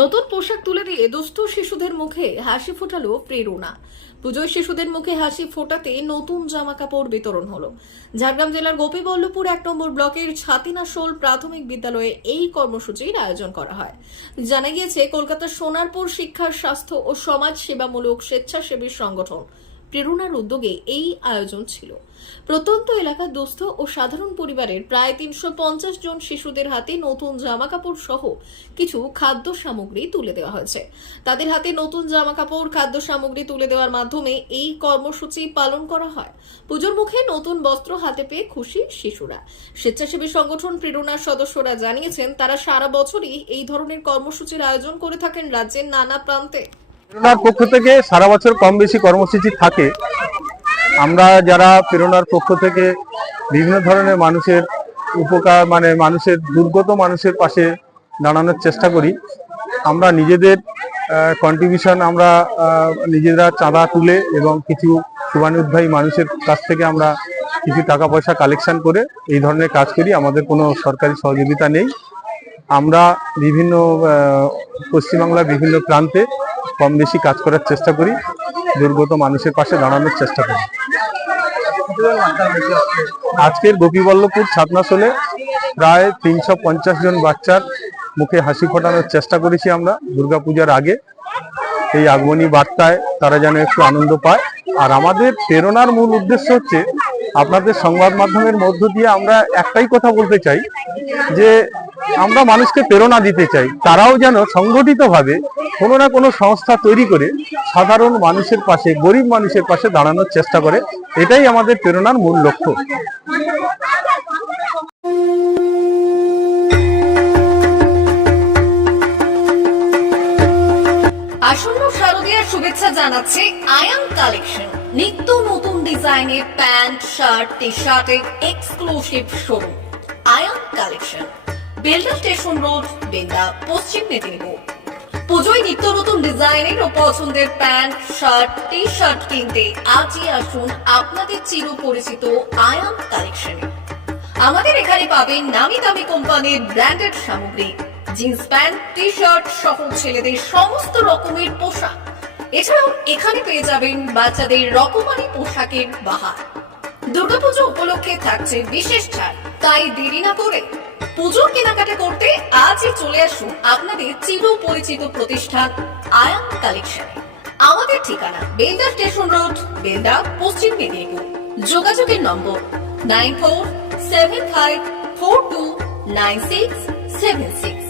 নতুন পোশাক তুলে দিয়ে দুস্থ শিশুদের মুখে হাসি ফোটালো প্রেরণা। পুজোয় শিশুদের মুখে হাসি ফোটাতে নতুন জামা কাপড় বিতরণ হলো। ঝাড়গ্রাম জেলার গোপীবল্লভপুর এক নম্বর ব্লকের ছাতিনাশোল প্রাথমিক বিদ্যালয়ে এই কর্মসূচির আয়োজন করা হয়। জানা গিয়েছে, কলকাতার সোনারপুর শিক্ষা, স্বাস্থ্য ও সমাজ সেবামূলক স্বেচ্ছাসেবী সংগঠন প্রেরণার উদ্যোগে এই আয়োজন ছিল। প্রত্যন্ত এলাকার দুস্থ ও সাধারণ পরিবারের প্রায় তিনশো পঞ্চাশ জন শিশুদের হাতে নতুন জামা কাপড় সহ কিছু খাদ্য সামগ্রী তুলে দেওয়া হয়েছে। তাদের হাতে নতুন জামা কাপড় খাদ্য সামগ্রী তুলে দেওয়ার মাধ্যমে এই কর্মসূচি পালন করা হয়। পুজোর মুখে নতুন বস্ত্র হাতে পেয়ে খুশি শিশুরা। স্বেচ্ছাসেবী সংগঠন প্রেরণার সদস্যরা জানিয়েছেন, তারা সারা বছরই এই ধরনের কর্মসূচির আয়োজন করে থাকেন রাজ্যের নানা প্রান্তে। প্রেরণার পক্ষ থেকে সারা বছর কম বেশি কর্মসূচি থাকে। আমরা যারা প্রেরণার পক্ষ থেকে বিভিন্ন ধরনের মানুষের উপকার মানে মানুষের দুর্গত মানুষের পাশে দাঁড়ানোর চেষ্টা করি। আমরা নিজেদের কন্ট্রিবিউশন আমরা নিজেরা চাঁদা তুলে এবং কিছু শুভানুধ্যায়ী মানুষের কাছ থেকে আমরা কিছু টাকা পয়সা কালেকশন করে এই ধরনের কাজ করি। আমাদের কোনো সরকারি সহযোগিতা নেই। আমরা বিভিন্ন পশ্চিমবাংলার বিভিন্ন প্রান্তে কম বেশি কাজ করার চেষ্টা করি, দুর্গত মানুষের পাশে দাঁড়ানোর চেষ্টা করি। আজকের গোপীবল্লভপুর ছাতনাশোলে প্রায় তিনশো পঞ্চাশ জন বাচ্চার মুখে হাসি ফোটানোর চেষ্টা করেছি আমরা দুর্গাপূজার আগে। এই আগমনী বার্তায় তারা যেন একটু আনন্দ পায়। আর আমাদের প্রেরণার মূল উদ্দেশ্য হচ্ছে আপনাদের সংবাদ মাধ্যমের মধ্য দিয়ে আমরা একটাই কথা বলতে চাই, যে আমরা মানুষকে প্রেরণা দিতে চাই। তারাও যেন সংগঠিতভাবে কোনো না কোনো সংস্থা তৈরি করে সাধারণ মানুষের পাশে, গরিব মানুষের পাশে দাঁড়ানোর চেষ্টা করে। এটাই আমাদের প্রেরণার মূল লক্ষ্য। শারদীয়ার শুভেচ্ছা জানাচ্ছে আয়াম কালেকশন। নিত্য নতুন ডিজাইনের প্যান্ট, শার্ট টি শার্টের exclusive showroom আয়াম collection. Belda station road Belda Paschim Medinipur. পুজোয় নিত্য নতুন ডিজাইনের ও পছন্দের প্যান্ট, শার্ট টি শার্ট কিনতে আজই আসুন আপনাদের চির পরিচিত আয়াম কালেকশনে আমাদের এখানে পাবেন নামি দামি কোম্পানির ব্র্যান্ডেড সামগ্রী। জিন্স প্যান্ট টি শার্ট সহ ছেলেদের সমস্ত রকমের পোশাক। এছাড়াও এখানে পেয়ে যাবেন বাচ্চাদের রকমারি পোশাকের বাহার। দুর্গাপুজো উপলক্ষে থাকছে বিশেষ ছাড়, তাই দেরি না করে পুজোর কেনাকাটা করতে আজই চলে আসুন আপনাদের চির পরিচিত প্রতিষ্ঠান আয়াম কালেকশন। আমাদের ঠিকানা বেলদা স্টেশন রোড, বেলদা, পশ্চিম মেদিনীপুর। যোগাযোগের number nine four seven five four two nine six seven six.